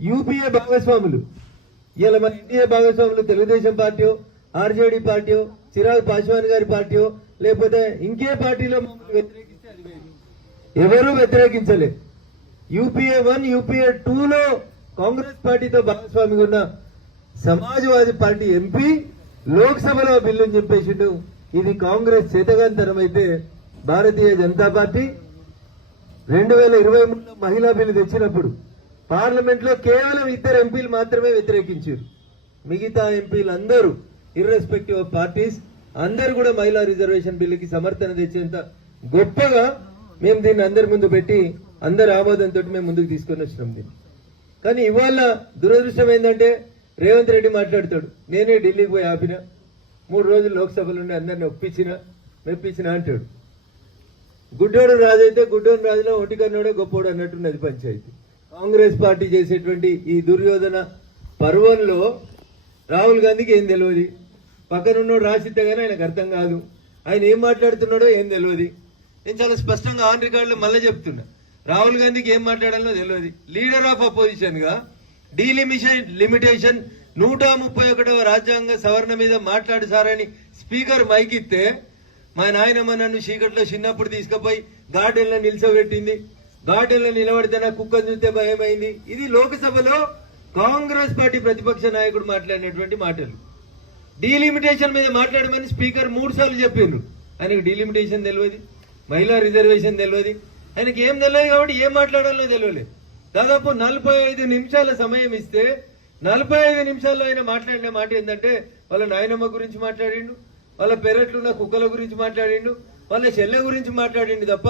UPA భాగస్వాములు ఇలా మన ఎన్డీఏ భాగస్వాములు Telugu Desam party, RJD party, Chirag Paswan గారి పార్టీ, లేకపోతే ఇంకే పార్టీలో మమ్మల్ని వ్యతిరేకిస్తే అది వేరు. ఎవరూ వ్యతిరేకించలే. యూపీఏ 1, యూపీఏ 2లో కాంగ్రెస్ పార్టీతో భాగస్వామిగా ఉన్న సమాజ్వాదీ పార్టీ ఎంపీ లోక్సభలో బిల్లుని చెప్పేసిండు. ఇది కాంగ్రెస్ చేతగాంతరం అయితే భారతీయ జనతా పార్టీ 2023లో మహిళా బిల్లు తెచ్చినప్పుడు పార్లమెంట్ లో కేవలం 2 ఎంపీలు మాత్రమే వ్యతిరేకించారు. మిగతా ఎంపీలు అందరూ ఇర్రెస్పెక్టివ్ ఆఫ్ పార్టీస్ అందరూ కూడా మహిళా రిజర్వేషన్ బిల్లుకి సమర్థన తెచ్చేంత గొప్పగా మేము దీన్ని అందరి ముందు పెట్టి అందరి ఆమోదంతో మేము ముందుకు తీసుకొని వచ్చినాం దీన్ని. కానీ ఇవాళ దురదృష్టం ఏంటంటే రేవంత్ రెడ్డి మాట్లాడతాడు, నేనే ఢిల్లీకి పోయి ఆపిన, 3 రోజులు లోక్సభలో ఉండి అందరిని మెప్పించిన అంటాడు. గుడ్డోడు రాజైతే గుడ్డోడు రాజులో ఒంటికన్నోడే గొప్పోడు అన్నట్టున్నది పంచాయతీ. కాంగ్రెస్ పార్టీ చేసేటువంటి ఈ దుర్యోధన పర్వంలో రాహుల్ గాంధీకి ఏం తెలియదు, పక్కనున్నోడు రాసిస్తే గానీ ఆయనకు అర్థం కాదు, ఆయన ఏం మాట్లాడుతున్నాడో ఏం తెలియదు. నేను చాలా స్పష్టంగా ఆన్ రికార్డులో మళ్ళీ చెప్తున్నా, రాహుల్ గాంధీకి ఏం మాట్లాడాలో తెలియదు. లీడర్ ఆఫ్ అపోజిషన్ గా డీలిమిటేషన్ 131వ రాజ్యాంగ సవరణ మీద మాట్లాడు సారని స్పీకర్ మైక్ ఇస్తే మా నాయనమ్మ నన్ను చీకట్లో చిన్నప్పుడు తీసుకుపోయి గార్డెన్లో నిల్చోబెట్టింది. గార్డెన్లో నిలబడితే నా కుక్కను చూస్తే భయమైంది. ఇది లోక్సభలో కాంగ్రెస్ పార్టీ ప్రతిపక్ష నాయకుడు మాట్లాడినటువంటి మాటలు. డీలిమిటేషన్ మీద మాట్లాడమని స్పీకర్ 3 సార్లు చెప్పిండ్రు. ఆయనకు డీలిమిటేషన్ తెలియదు, మహిళా రిజర్వేషన్ తెలియదు, ఆయనకి ఏం తెలియదు కాబట్టి ఏం మాట్లాడాలో తెలియలేదు. దాదాపు 45 నిమిషాల సమయం ఇస్తే 45 నిమిషాల్లో ఆయన మాట్లాడిన మాట ఏంటంటే వాళ్ళ నాయనమ్మ గురించి మాట్లాడిండు, వాళ్ళ పెరట్లున్న కుక్కల గురించి మాట్లాడిండు, వాళ్ళ చెల్లె గురించి మాట్లాడిండు తప్ప